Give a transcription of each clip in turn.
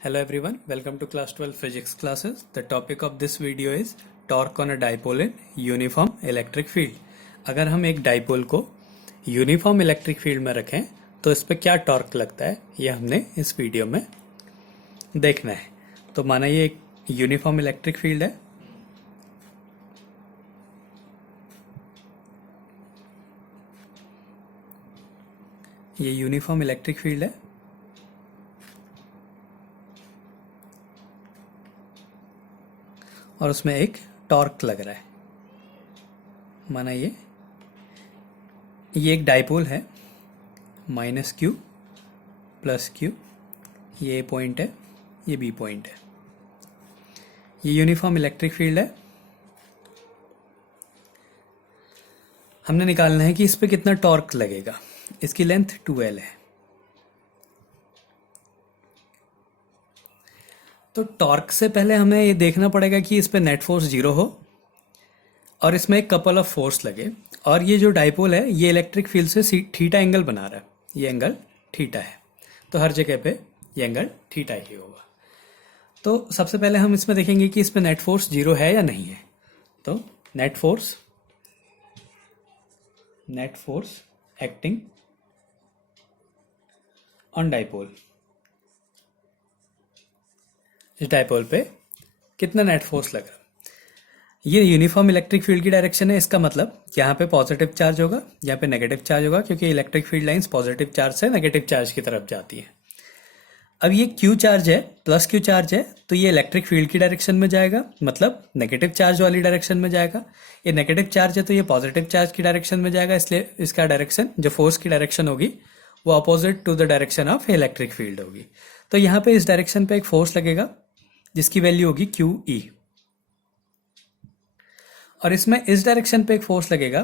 Hello everyone, welcome to class 12 physics classes. The topic of this video is torque on a dipole in uniform electric field. अगर हम एक dipole को uniform electric field में रखें तो इस पे क्या टॉर्क लगता है ये हमने इस वीडियो में देखना है। तो माना ये एक यूनिफॉर्म इलेक्ट्रिक फील्ड है। ये यूनिफॉर्म इलेक्ट्रिक फील्ड है और उसमें एक टॉर्क लग रहा है। माना ये एक डाइपोल है, माइनस क्यू प्लस क्यू, ये पॉइंट है, ये बी पॉइंट है। ये यूनिफॉर्म इलेक्ट्रिक फील्ड है। हमने निकालना है कि इस पे कितना टॉर्क लगेगा। इसकी लेंथ 2L है। तो टॉर्क से पहले हमें ये देखना पड़ेगा कि इस पे नेट फोर्स 0 हो और इसमें एक कपल ऑफ फोर्स लगे। और ये जो डाइपोल है ये इलेक्ट्रिक फील्ड से थीटा एंगल बना रहा है। ये एंगल थीटा है, तो हर जगह पे ये एंगल थीटा ही होगा। तो सबसे पहले हम इसमें देखेंगे कि इस पे नेट फोर्स 0 है या नहीं है। तो net force acting on dipole, इस डाइपोल पे कितना नेट फोर्स लगा। ये यूनिफॉर्म इलेक्ट्रिक फील्ड की डायरेक्शन है। इसका मतलब यहाँ पे पॉजिटिव चार्ज होगा, यहाँ पे नेगेटिव चार्ज होगा, क्योंकि electric field lines positive charge से नेगेटिव चार्ज की तरफ जाती है। अब ये क्यू चार्ज है, प्लस क्यू चार्ज है, तो ये इलेक्ट्रिक फील्ड की डायरेक्शन में जाएगा, मतलब नेगेटिव चार्ज वाली डायरेक्शन में जाएगा। ये नेगेटिव चार्ज है तो ये पॉजिटिव चार्ज की डायरेक्शन में जाएगा, इसलिए इसका डायरेक्शन, जो फोर्स की डायरेक्शन होगी वो opposite to the direction of electric field होगी। तो यहाँ पे इस डायरेक्शन पे एक फोर्स लगेगा जिसकी वैल्यू होगी क्यू ई, और इसमें इस डायरेक्शन पे एक फोर्स लगेगा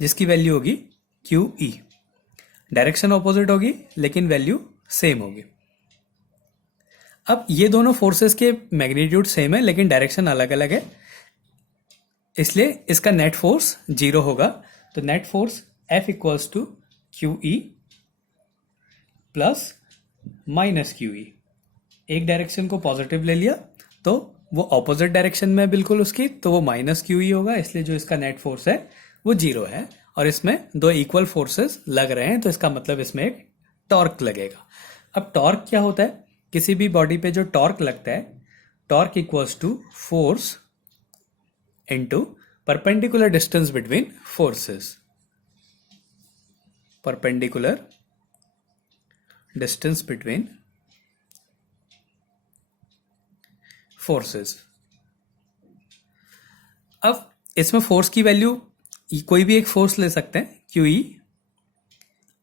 जिसकी वैल्यू होगी क्यू ई। डायरेक्शन ऑपोजिट होगी लेकिन वैल्यू सेम होगी। अब ये दोनों फोर्सेस के मैग्नीट्यूड सेम है लेकिन डायरेक्शन अलग अलग है, इसलिए इसका नेट फोर्स 0 होगा। तो net force F equals to Q E plus minus Q E. एक डायरेक्शन को पॉजिटिव ले लिया तो वो ऑपोजिट डायरेक्शन में बिल्कुल उसकी, तो वो माइनस क्यू ई होगा, इसलिए जो इसका नेट फोर्स है वो 0 है। और इसमें दो इक्वल फोर्सेस लग रहे हैं तो इसका मतलब इसमें एक टॉर्क लगेगा। अब टॉर्क क्या होता है? किसी भी बॉडी पे जो टॉर्क लगता है, torque equals to force into perpendicular distance between forces. Perpendicular distance between forces. अब इसमें फोर्स की वैल्यू कोई भी एक फोर्स ले सकते हैं, क्यू ई।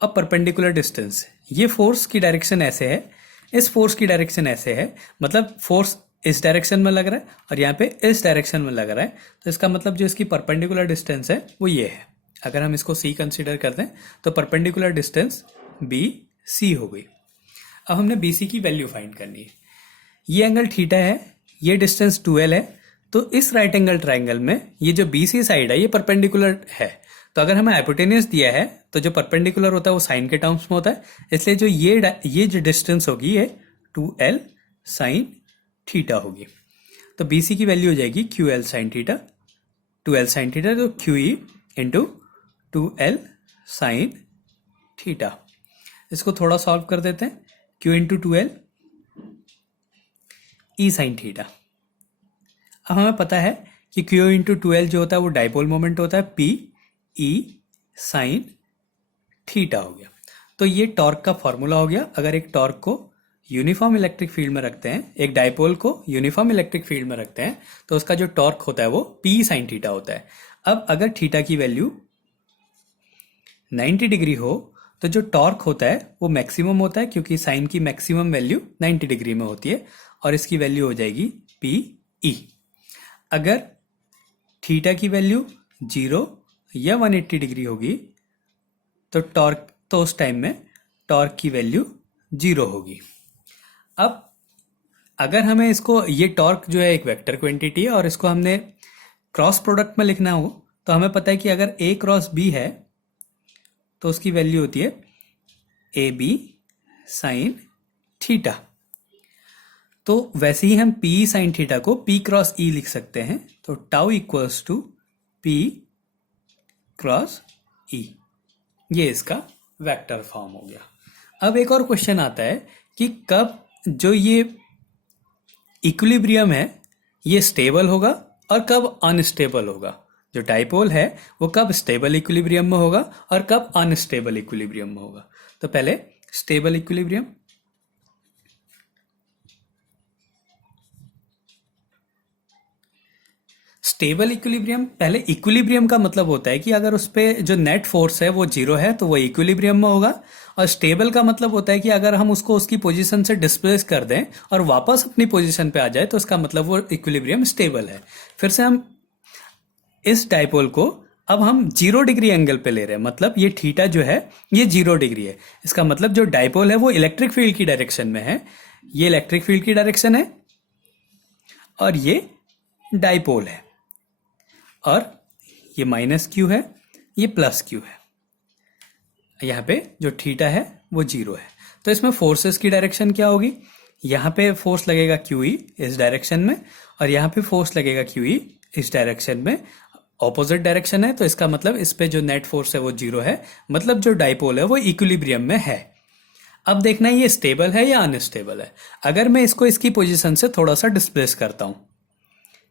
अब परपेंडिकुलर डिस्टेंस, ये फोर्स की डायरेक्शन ऐसे है, इस फोर्स की डायरेक्शन ऐसे है, मतलब फोर्स इस डायरेक्शन में लग रहा है और यहाँ पे इस डायरेक्शन में लग रहा है। तो इसका मतलब जो इसकी परपेंडिकुलर डिस्टेंस है वो ये है। अगर हम इसको सी कंसीडर करते हैं तो परपेंडिकुलर डिस्टेंस बी सी हो गई। अब हमने बी सी की वैल्यू फाइंड करनी है। ये एंगल थीटा है, ये डिस्टेंस 2L है, तो इस राइट एंगल ट्राइंगल में ये जो BC साइड है ये परपेंडिकुलर है। तो अगर हमें हाइपोटेन्यूस दिया है तो जो परपेंडिकुलर होता है वो साइन के टर्म्स में होता है, इसलिए जो ये जो डिस्टेंस होगी ये 2L साइन थीटा होगी। तो BC की वैल्यू हो जाएगी QL sine theta, 2L sine theta, तो QE into 2L sine theta. इसको थोड़ा सॉल्व कर देते हैं। Q इंटू 2L ई साइन थीटा। अब हमें पता है कि Q इंटू 2L जो होता है वो डाइपोल मोमेंट होता है, P ई साइन थीटा हो गया। तो ये टॉर्क का फॉर्मूला हो गया। अगर एक टॉर्क को यूनिफॉर्म इलेक्ट्रिक फील्ड में रखते हैं, एक डाइपोल को यूनिफॉर्म इलेक्ट्रिक फील्ड में रखते हैं, तो उसका जो टॉर्क होता है वो P साइन थीटा होता है। अब अगर थीटा की वैल्यू 90 डिग्री हो तो जो टॉर्क होता है वो मैक्सिमम होता है, क्योंकि साइन की मैक्सिमम वैल्यू 90 डिग्री में होती है, और इसकी वैल्यू हो जाएगी पी ई। अगर थीटा की वैल्यू 0 या 180 डिग्री होगी तो टॉर्क, तो उस टाइम में टॉर्क की वैल्यू 0 होगी। अब अगर हमें इसको, ये टॉर्क जो है एक वेक्टर क्वांटिटी है और इसको हमने क्रॉस प्रोडक्ट में लिखना हो तो हमें पता है कि अगर A क्रॉस B है तो उसकी वैल्यू होती है AB साइन थीटा। तो वैसे ही हम पी साइन थीटा को पी क्रॉस ई लिख सकते हैं, तो tau equals to P cross E, ये इसका वेक्टर फॉर्म हो गया। अब एक और क्वेश्चन आता है कि कब जो ये इक्विलिब्रियम है ये स्टेबल होगा और कब अनस्टेबल होगा। जो डाइपोल है वो कब स्टेबल इक्विलिब्रियम में होगा और कब अनस्टेबल इक्विलिब्रियम में होगा। तो पहले स्टेबल इक्विलिब्रियम, स्टेबल इक्विलिब्रियम, पहले इक्विलिब्रियम का मतलब होता है कि अगर उस पर जो नेट फोर्स है वो जीरो है तो वो इक्विलिब्रियम में होगा, और स्टेबल का मतलब होता है कि अगर हम उसको उसकी पोजीशन से डिस्प्लेस कर दें और वापस अपनी पोजीशन पे आ जाए तो इसका मतलब वो इक्विलिब्रियम स्टेबल है। फिर से हम इस डाइपोल को अब हम 0 डिग्री एंगल पे ले रहे हैं, मतलब ये थीटा जो है ये 0 डिग्री है। इसका मतलब जो डाइपोल है वो इलेक्ट्रिक फील्ड की डायरेक्शन में है, ये इलेक्ट्रिक फील्ड की डायरेक्शन है और ये डाइपोल है, और ये माइनस क्यू है, ये प्लस क्यू है। यहाँ पे जो थीटा है वो 0 है। तो इसमें फोर्सेस की डायरेक्शन क्या होगी, यहाँ पे फोर्स लगेगा क्यू ई इस डायरेक्शन में, और यहाँ पे फोर्स लगेगा क्यू ई इस डायरेक्शन में, ऑपोजिट डायरेक्शन है। तो इसका मतलब इस पे जो नेट फोर्स है वो 0 है, मतलब जो डाइपोल है वो इक्विलिब्रियम में है। अब देखना है ये स्टेबल है या अनस्टेबल है। अगर मैं इसको इसकी पोजीशन से थोड़ा सा डिस्प्लेस करता हूँ,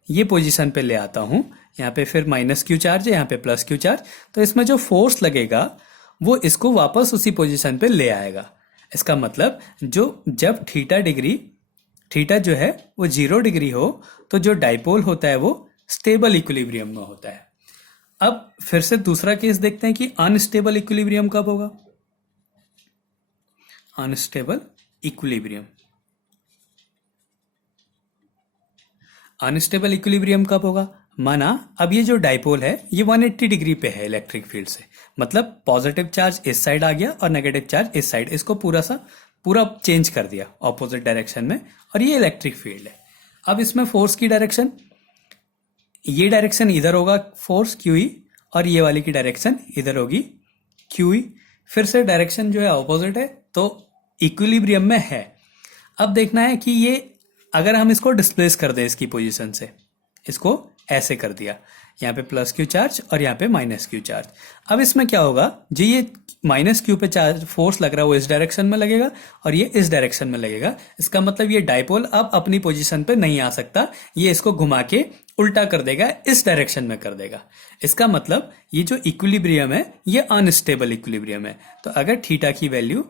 ये पोजीशन पे ले आता हूँ, यहाँ पे फिर माइनस क्यू चार्ज है, यहाँ पे प्लस क्यू चार्ज, तो इसमें जो फोर्स लगेगा वो इसको वापस उसी पोजीशन पे ले आएगा। इसका मतलब जब थीटा जो है वो 0 डिग्री हो तो जो डाइपोल होता है वो स्टेबल इक्विलिब्रियम में होता है। अब फिर से दूसरा केस देखते हैं कि अनस्टेबल इक्विलिब्रियम कब होगा। अनस्टेबल इक्विलिब्रियम, अनस्टेबल इक्विलिब्रियम कब होगा, माना अब ये जो डाइपोल है ये 180 डिग्री पे है इलेक्ट्रिक फील्ड से, मतलब पॉजिटिव चार्ज इस साइड आ गया और नेगेटिव चार्ज इस साइड, इसको पूरा चेंज कर दिया ऑपोजिट डायरेक्शन में, और ये इलेक्ट्रिक फील्ड है। अब इसमें फोर्स की डायरेक्शन, ये डायरेक्शन इधर होगा फोर्स क्यू ई, और ये वाली की डायरेक्शन इधर होगी क्यू ई। फिर से डायरेक्शन जो है ऑपोजिट है तो इक्विलिब्रियम में है। अब देखना है कि ये अगर हम इसको डिस्प्लेस कर दें इसकी पोजीशन से, इसको ऐसे कर दिया, यहाँ पे प्लस क्यू चार्ज और यहाँ पे माइनस क्यू चार्ज। अब इसमें क्या होगा, जो ये माइनस क्यू पे चार्ज फोर्स लग रहा है वो इस डायरेक्शन में लगेगा और ये इस डायरेक्शन में लगेगा। इसका मतलब ये डाइपोल अब अपनी पोजीशन पे नहीं आ सकता, ये इसको घुमा के उल्टा कर देगा, इस डायरेक्शन में कर देगा। इसका मतलब ये जो इक्विलिब्रियम है ये अनस्टेबल इक्विलिब्रियम है। तो अगर थीटा की वैल्यू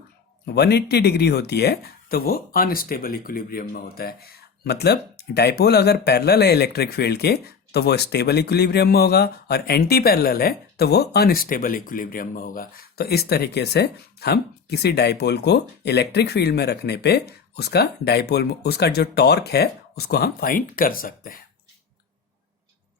180 डिग्री होती है तो वो अनस्टेबल इक्विलिब्रियम में होता है। मतलब डाइपोल अगर पैरेलल है इलेक्ट्रिक फील्ड के तो वो स्टेबल इक्विलिब्रियम में होगा, और एंटी पैरेलल है तो वो अनस्टेबल इक्विलिब्रियम में होगा। तो इस तरीके से हम किसी डाइपोल को इलेक्ट्रिक फील्ड में रखने पे उसका जो टॉर्क है उसको हम फाइंड कर सकते हैं।